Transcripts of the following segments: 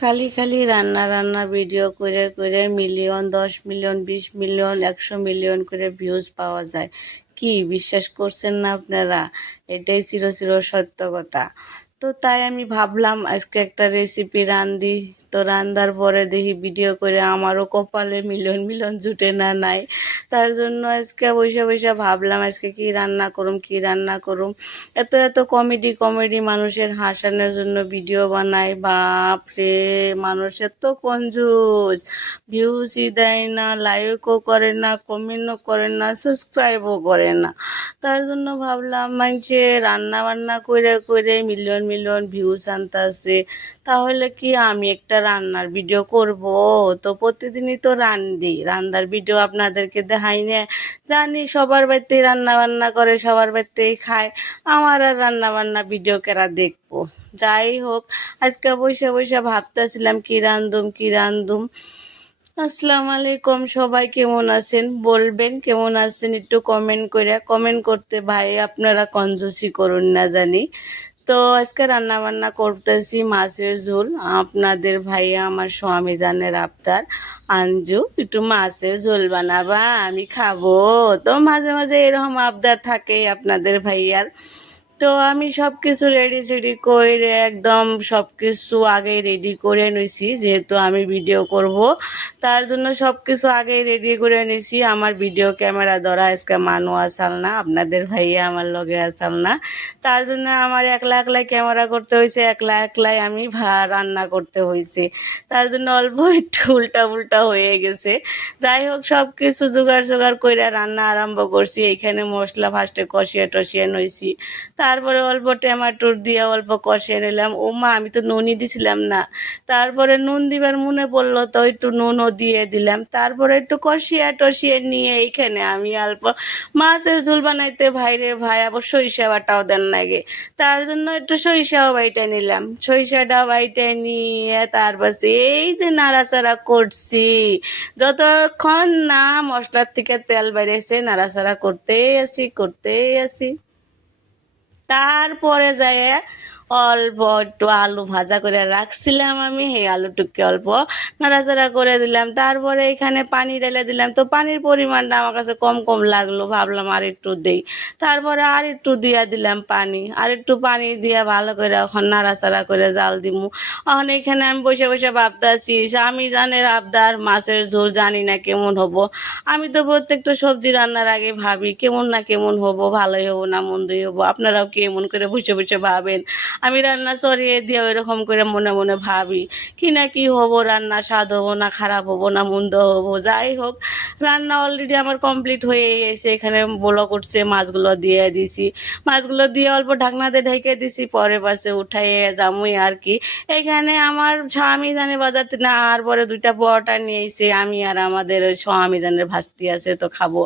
খালি খালি রান্না রান্না ভিডিও করে করে মিলিয়ন 10 মিলিয়ন 20 মিলিয়ন 100 মিলিয়ন করে ভিউজ পাওয়া যায়। কি বিশ্বাস করছেন না আপনারা? এটাই চির চির সত্য কথা। তো তাই আমি ভাবলাম আজকে একটা রেসিপি রান্ধি। তো রান্নার পরে দেখি ভিডিও করে আমারও কপালে মিলিয়ন মিলিয়ন জুটে না নাই। তার জন্য আজকে বসে বসে ভাবলাম আজকে কি রান্না করুম কি রান্না করুম। এত এত কমেডি কমেডি মানুষের হাসানোর জন্য ভিডিও বানায়। বাপরে, মানুষ এত কঞ্জুস, ভিউজই দেয় না, লাইকও করে না, কমেন্টও করে না, সাবস্ক্রাইবও করে না। তার জন্য ভাবলাম মানুষে রান্না বান্না করে করে মিলিয়ন মিলিয়ন ভিউজ আনতেছে, তাহলে কি আমি একটা রান্নার ভিডিও করব? তো প্রতিদিনই তো রান্নার ভিডিও আপনাদেরকে দেখাই না। জানি সবার বাড়িতেই রান্না বান্না করে, সবার বাড়িতেই খায়, আমার আর রান্না বান্না ভিডিও কেরা দেখবো। যাই হোক, আজকে বসে বসে ভাবতেছিলাম কি রান্ধুম কি রান্ধুম। আসসালামু আলাইকুম, সবাই কেমন আছেন? বলবেন কেমন আছেন একটু কমেন্ট করে। কমেন্ট করতে ভাই আপনারা কঞ্জুসি করুন না জানি। তো আজকে রান্না বান্না করতেছি মাছের ঝোল। আপনাদের ভাইয়া আমার স্বামী জানের আবদার, আঞ্জু একটু মাছের ঝোল বানাবা, আমি খাবো। তো মাঝে মাঝে এরকম আবদার থাকে আপনাদের ভাইয়ার। তো আমি সব কিছু রেডি সেডি করে একদম সব কিছু আগে রেডি করে নিছি, যেহেতু আমি ভিডিও করব তার জন্য সব কিছু আগে রেডি করে নিছি। আমার ভিডিও ক্যামেরা ধরা আজকে মানু আসাল না, আপনাদের ভাইয়া আমার লগে আসাল না। তার জন্য আমার একলা একলাই ক্যামেরা করতে হয়েছে, একলা একলাই আমি রান্না করতে হয়েছে। তার জন্য অল্প একটু উল্টা উল্টা হয়ে গেছে। যাই হোক, সব কিছু জোগাড় করে রান্না আরম্ভ করছি। এইখানে মশলা ফার্স্টে কষিয়ে টষিয়ে নইছি, তারপরে অল্প টমেটোর দিয়ে অল্প কষিয়ে নিলাম। ও মা, আমি তো নুনই দিছিলাম না। তারপরে নুন দিবার মনে পড়লো, তো একটু নুনও দিয়ে দিলাম। তারপরে একটু কষিয়ে টষিয়ে নিয়ে এইখানে আমি অল্প মাছের ঝোল বানাইতে ভাইরে ভাই আবার সরিষা বাটাও দেন লাগে, তার জন্য একটু সরিষাও বাইটে নিলাম। সরিষাটা বাইটে নিয়ে তারপর এই যে নাড়াচাড়া করছি, যতক্ষণ না মশলার থেকে তেল বেরিয়েছে নাড়াচাড়া করতেই আছি। তারপরে যায় অল্প একটু আলু ভাজা করে রাখছিলাম আমি, এই আলুটুকে অল্প নাড়াচাড়া করে দিলাম। তারপরে এখানে পানি ঢেলে দিলাম। তো পানির পরিমাণটা আমার কাছে কম কম লাগলো, ভাবলাম আর একটু দেই। তারপরে আর একটু দিয়া দিলাম পানি, আর একটু পানি দিয়ে ভালো করে এখন নাড়াচাড়া করে জাল দিমু। এখন এখানে আমি বসে বসে ভাবতেছি আমি জানের আবদার মাছের ঝোল, জানি না কেমন হবো। আমি তো প্রত্যেকটা সবজি রান্নার আগে ভাবি কেমন না কেমন হবো, ভালোই হবো না মন্দই হবো। আপনারাও কি এমন করে বসে বসে ভাবেন? আমি রান্না সরিয়ে দিয়ে ওইরকম করে মনে মনে ভাবি কি না কি হবো, রান্না স্বাদ হবো না খারাপ হবো না মন্দ হবো। যাই হোক, রান্না অলরেডি আমার কমপ্লিট হয়ে গেছে। এখানে বলো করছে, মাছগুলো দিয়ে দিছি। মাছগুলো দিয়ে অল্প ঢাকনাতে ঢেকে দিছি, পরে পাশে উঠাইয়ে জামুই আর কি। এখানে আমার স্বামী জানে বাজার থেকে আর পরে 2টা পরোটা নিয়েছে, আমি আর আমাদের স্বামী জানের ভাস্তি আছে, তো খাবো।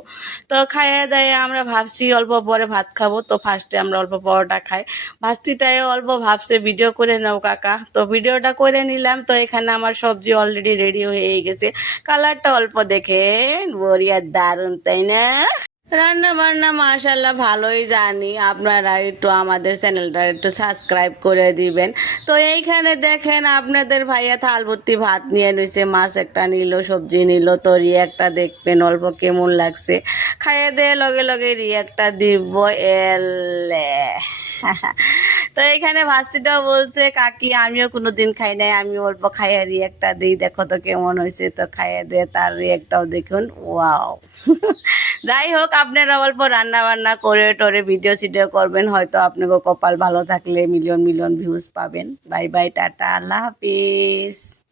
তো খাইয়ে দেয় আমরা ভাবছি অল্প পরে ভাত খাবো, তো ফার্স্টে আমরা অল্প পরোটা খাই। ভাস্তিটায় অল্প ভাবছে ভিডিও করে নাও কাকা, তো ভিডিওটা করে নিলাম। তো এখানে আমার সবজি অলরেডি রেডি হয়ে গেছে। কালারটা অল্প দেখেন, বড়িয়া দারুণ তাই না? রান্না বান্না মাশাল্লাহ ভালোই জানি। আপনারা একটু আমাদের চ্যানেলটা একটু সাবস্ক্রাইব করে দিবেন। তো এইখানে দেখেন আপনাদের ভাইয়া থাল ভর্তি ভাত নিয়ে নিছে, মাছ একটা নিল, সবজি নিল। তো রিয়াক্টটা দেখবেন অল্প কেমন লাগছে। খাইয়ে দিয়ে লগে লগে রিয়াক্টটা দিব এলে। তো এখানে ভাস্তিটাও বলছে কাকি আমিও কোনো দিন খাই নাই, আমি অল্প খাইয়ে রিয়াক্টটা দিই, দেখো তো কেমন হয়েছে। তো খাইয়ে দিয়ে তার রিয়াক্টটাও দেখুন, ওয়াও। যাই হোক, আপনারা অল্প রান্না বান্না করে টরে ভিডিও সিডিও করবেন, হয়তো আপনাকে কপাল ভালো থাকলে মিলিয়ন মিলিয়ন ভিউজ পাবেন। বাই বাই, টাটা, আল্লাহ হাফিজ।